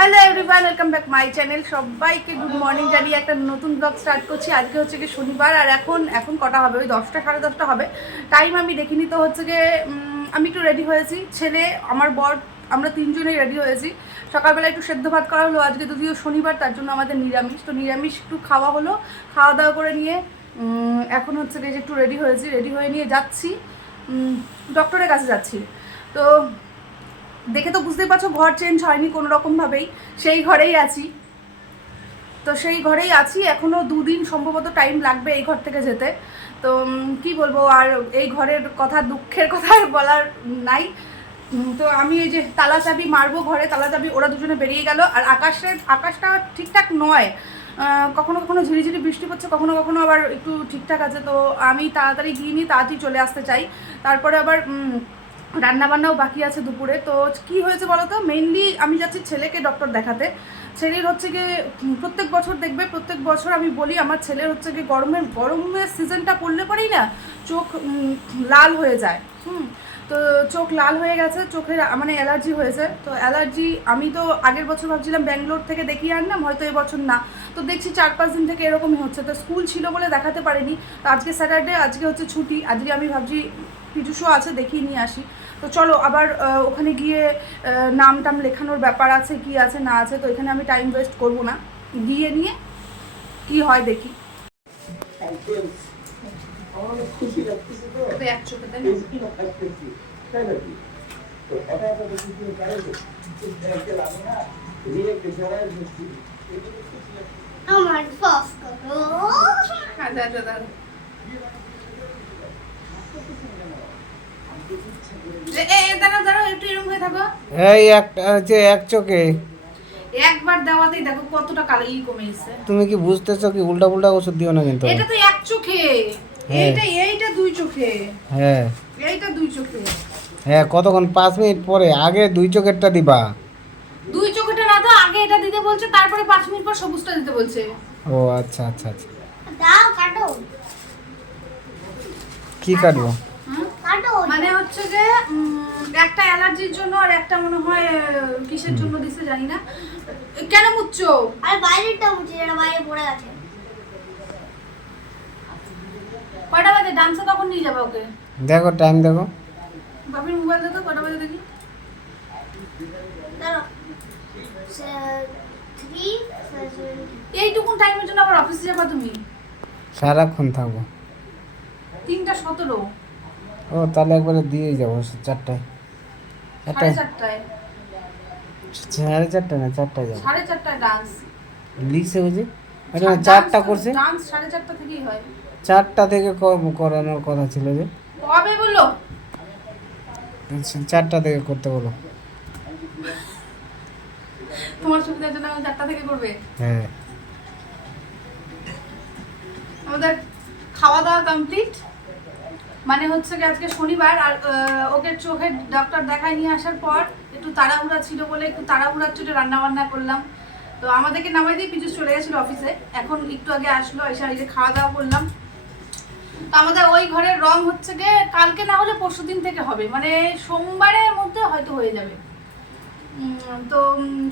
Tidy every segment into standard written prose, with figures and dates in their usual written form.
Hello everyone, welcome back my channel. সবাইকে good morning জানিয়ে একটা নতুন ব্লগ স্টার্ট করছি। আজকে হচ্ছে কি শনিবার, আর এখন কটা হবে, ওই 10টা 10:30 হবে। টাইম আমি দেখিনি। তো হচ্ছে গিয়ে আমি একটু রেডি হয়েছি, ছেলে আমার বর, আমরা তিনজনেই রেডি হয়েছি। সকালবেলা একটু সেদ্ধ ভাত করা হলো, আজকে যদিও শনিবার তার জন্য আমাদের নিরামিষ। তো নিরামিষ একটু খাওয়া হলো, খাওয়া দাওয়া করে নিয়ে এখন হচ্ছে গিয়ে যে একটু রেডি হয়েছি, রেডি হয়ে নিয়ে যাচ্ছি ডক্টরের কাছে যাচ্ছি। তো দেখে তো বুঝতেই পারছো ঘর চেঞ্জ হয়নি কোনো রকমভাবেই, সেই ঘরেই আছি। তো সেই ঘরেই আছি এখনও 2 দিন সম্ভবত টাইম লাগবে এই ঘর থেকে যেতে। তো কি বলবো, আর এই ঘরের কথা, দুঃখের কথা আর বলার নাই। তো আমি এই যে তালা চাবি মারবো ঘরে, তালা চাবি ওরা দুজনে বেরিয়ে গেল। আর আকাশটা ঠিকঠাক নয়, কখনো কখনো ঝিরিঝিরি বৃষ্টি পড়ছে, কখনো কখনো আবার একটু ঠিকঠাক আছে। তো আমি তাড়াতাড়ি গিয়ে নিয়ে তাড়াতাড়ি চলে আসতে চাই। তারপরে আবার রান্নাবান্নাও বাকি আছে দুপুরে। তো কি হয়েছে বলো তো, মেইনলি আমি যাচ্ছি ছেলেকে ডক্টর দেখাতে। ছেলের হচ্ছে গিয়ে প্রত্যেক বছর দেখবে, প্রত্যেক বছর আমি বলি আমার ছেলের হচ্ছে গিয়ে গরমের সিজনটা পড়লে পরেই না চোখ লাল হয়ে যায়। তো চোখ লাল হয়ে গেছে, চোখের মানে অ্যালার্জি হয়েছে। তো অ্যালার্জি আমি তো আগের বছর ভাবছিলাম ব্যাঙ্গালোর থেকে দেখিয়ে আনলাম, হয়তো এবছর না। তো দেখছি 4-5 দিন থেকে এরকমই হচ্ছে। তো স্কুল ছিল বলে দেখাতে পারিনি। তো আজকে স্যাটারডে, আজকে হচ্ছে ছুটি। আজকে আমি ভাবছি কিছু শো আছে, দেখিয়ে নিয়ে আসি। তো চলো আবার ওখানে গিয়ে নাম টাম লেখানোর ব্যাপার আছে, কি আছে না আছে। তো এখানে আমি টাইম ওয়েস্ট করবো না, গিয়ে নিয়ে কি হয় দেখি। এক চোখে তাই আমার ফাস্ট করো। এই একটা যে এক চোখে একবার দেওয়াতেই দেখো কতটা কালো কমে গেছে। তুমি কি বুঝতেছো কি? উল্টা পুল্টা ওষুধ দিও না কিন্তু। এটা তো এক চোখে, হ্যাঁ। এইটা 2 চোখে। হ্যাঁ এইটা 2 চোখে। হ্যাঁ, কতক্ষণ? 5 মিনিট পরে আগে 2 চোখেরটা দিবা। 2 চোখেটা না তো, আগে এটা দিতে বলছে, তারপরে 5 মিনিট পর সবুজটা দিতে বলছে। ও আচ্ছা আচ্ছা আচ্ছা। দাও কাটো। কি কাটবো? কাটো। মানে হচ্ছে যে একটা অ্যালার্জির জন্য, আর একটা মনে হয় কিসের জন্য দিছে জানি না। কেন মুচ্ছো? আর বাইরেটা মুছে, যেটা বাইরে পড়ে আছে। কয়টা বাজে? ডান্সে কখন নিয়ে যাবে ওকে? দেখো টাইম দেখো। বাপির মোবাইল দেখো, কয়টা বাজে দেখি। দাঁড়াও। 3 এইটুকুন টাইমের জন্য আবার অফিসে যাবা তুমি? সারাক্ষণ থাকবো। 3:17। ও তাহলে একবারে দিয়ে যাবো 4টায়। 4:30টায়। 4:30 না 4টায় যাবো। 4:30টায় ডান্স। লিখছে বুঝি ওটা 4টা করছে। ডান্স 4:30টা থেকেই হয়। 4টা থেকে করানোর কথা ছিল যে। কবে বললো? 4টা থেকে করতে বলো। তোমার সুবিধার জন্য আমি 4টা থেকে করবে। হ্যাঁ। আমাদের খাওয়া দাওয়া কমপ্লিট। মানে হচ্ছে কি আজকে শনিবার, আর ওকে চোখের ডক্টর দেখায় নিয়ে আসার পর একটু তাড়াহুড়া ছিল বলে একটু তাড়াহুড়ার চোটে রান্না বান্না করলাম। তো আমাদেরকে নামাই দিয়ে পিজুস চলে গেছিলো অফিসে, এখন একটু আগে আসলো, এসে এই যে খাওয়া দাওয়া করলাম। তো আমাদের ওই ঘরের রং হচ্ছে গিয়ে কালকে না হলে পরশুদিন থেকে হবে, মানে সোমবারের মধ্যে হয়তো হয়ে যাবে। তো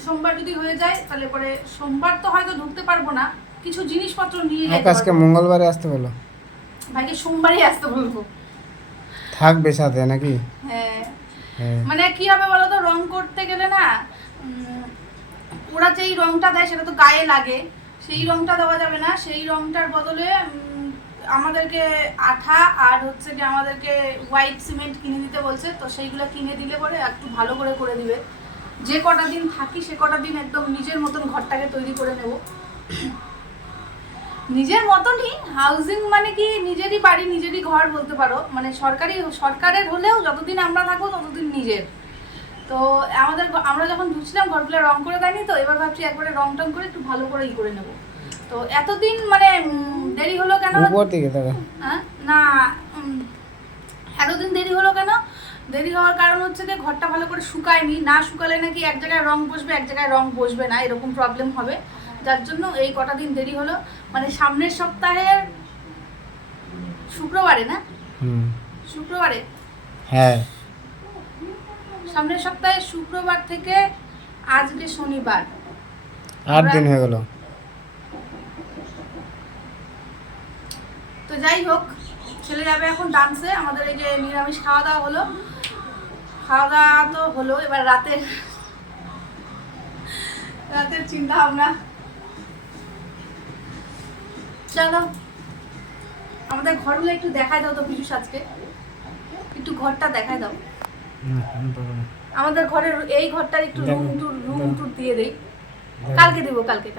সোমবার যদি হয়ে যায় তাহলে পরে সোমবার তো হয়তো ঢুকতে পারবো না, কিছু জিনিসপত্র নিয়ে যেতে আকাশকে পারবো। মঙ্গলবারে আসতে বলো। ভাইকে সোমবারই আসতে বলবো। থাকবে সাথে নাকি? হ্যাঁ। হ্যাঁ। মানে কি হবে বলো তো, রং করতে গেলে না ওরা যেই রংটা দেয় সেটা তো গায়ে লাগে, সেই রংটা দেওয়া যাবে না। সেই রংটার বদলে আমাদেরকে আঠা আর হচ্ছে কি আমাদেরকে হোয়াইট সিমেন্ট কিনে দিতে বলছে। তো সেইগুলো কিনে দিলে পরে একটু ভালো করে করে দিবে। যে কটা দিন থাকি সে কটা দিন একদম নিজের মতন ঘরটাকে তৈরি করে নেব। নিজের মতনই হাউজিং, মানে কি নিজেরই বাড়ি নিজেরই ঘর বলতে পারো। মানে সরকারের হলেও যতদিন আমরা থাকবো ততদিন নিজের। তো আমরা যখন ঢুকছিলাম ঘরগুলো রং করে দেয়নি, তো এবার ভাবছি একবারে রং টং করে একটু ভালো করে করে নেবো। তো এতদিন মানে দেরি হলো কেন? উপর দিকে তাকা। না, এতদিন দেরি হলো কেন? দেরি হওয়ার কারণ হচ্ছে যে ঘরটা ভালো করে শুকায়নি, না শুকালে নাকি এক জায়গায় রং বসবে এক জায়গায় রং বসবে না, এরকম প্রবলেম হবে। যার জন্য এই কটা দিন দেরি হলো। মানে সামনের সপ্তাহের শুক্রবারে, না শুক্রবারে, হ্যাঁ সামনের সপ্তাহে শুক্রবার থেকে আজকে শনিবার 8 দিন হয়ে গেল। তো যাই হোক, ছেলে যাবে এখন ডান্সে। আমাদের এই যে নিরামিষ খাওয়া দাওয়া হলো, খাওয়া দাওয়া তো হলো, এবার রাতের চিন্তা ভাবনা। চলো আমাদের ঘরগুলো একটু দেখাই দাও তো পিছু, আজকে একটু ঘরটা দেখাই দাও। আমাদের ঘরের এই ঘরটার একটু রুম টুর দিয়ে দেই। কালকে দেবো, কালকে।